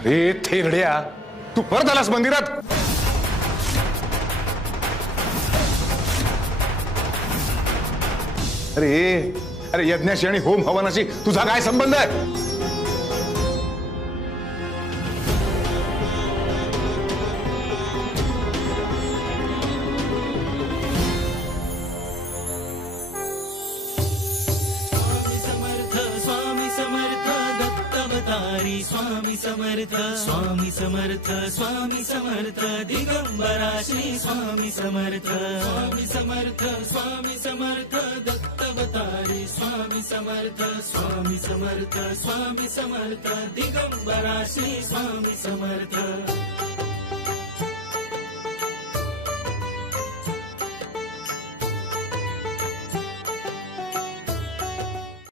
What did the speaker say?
अरे थेरड्या, तू परत आलास मंदिरात? अरे अरे यज्ञाशी आणि होम हवनाशी तुझा काय संबंध आहे? स्वामी समर्थ स्वामी समर्थ स्वामी समर्थ दिगंबरा श्री स्वामी समर्थ स्वामी समर्थ स्वामी समर्थ दत्तावतारी स्वामी समर्थ स्वामी समर्थ स्वामी समर्थ दिगंबरा श्री स्वामी समर्थ